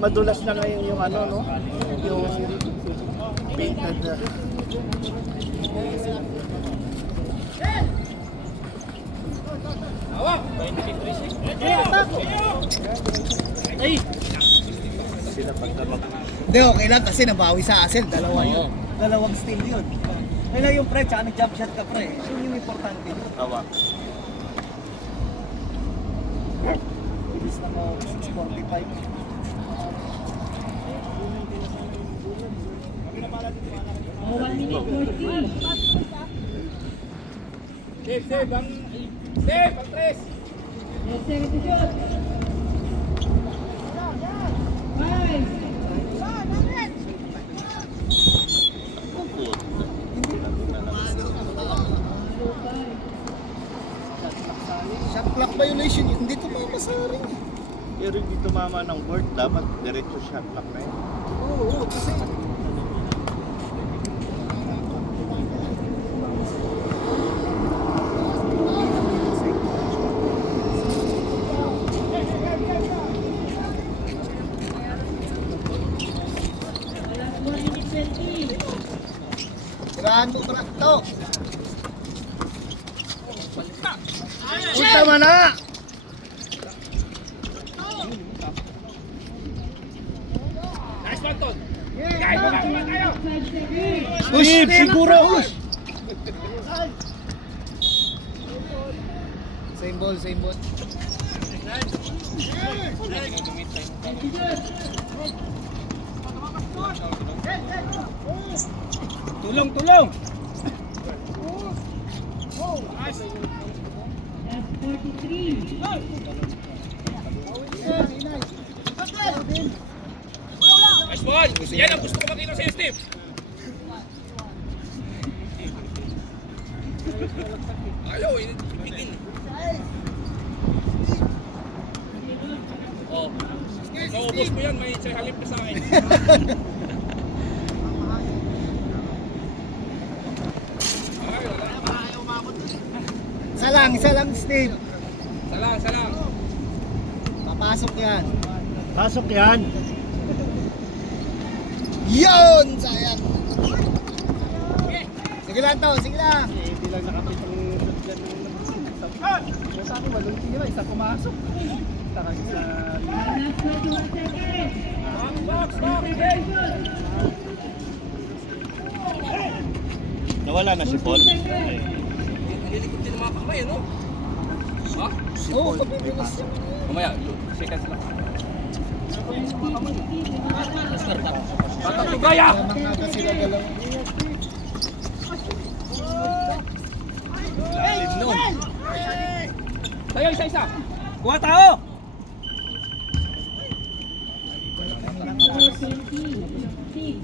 madulas na ngayon yung ano, no? Yung painted. Ay! Sila pagdamag. Hindi, okay lang kasi nabawi sa Asel. Dalawa yun. Dalawang steal yun. Kaya lang yung pre, tsaka nag-jump shot ka pre. Yun yung importante. Tawa. Bilis na mo, 6:45. Oh, 1 minute 40. Save, ang tres! Yes, sir, ito shot. 5. Shot clock violation yun. Hindi tumama sa ring. Pero hindi tumama ng board, dapat diretso shot clock na yun. Oo, kasi Last 1 minute 20. tirahan mo bra to. Punta man na! Nice one, Ton! Guys, baba tayo! 5 seconds. Push! Siguro! Push! Same ball, same ball. Tulong! Last 43. Nice one! Yan ang gusto ko makita sa'yo, Steve! Ayaw, pipigil. Oh. Naubos mo yan, may halip ka sa akin. Ay, wala. Isa lang Steve. Salang. Papasok yan. Pasok yan! Yun! Sayang. Sige lang to, sige lang. Hindi lang nakapitang sa akin, walong tira, isa pumasok. Taka sa... Last 21 seconds. Box! Nawala na si Paul. Nililikod din ang mga kamay, ano? Ha? Oo, papibilis yan. Mamaya, seconds lang. Tatagaya! Mga sila dalawa. Lalim nun. Tayo, isa. Kuha tao! 4:20. 6.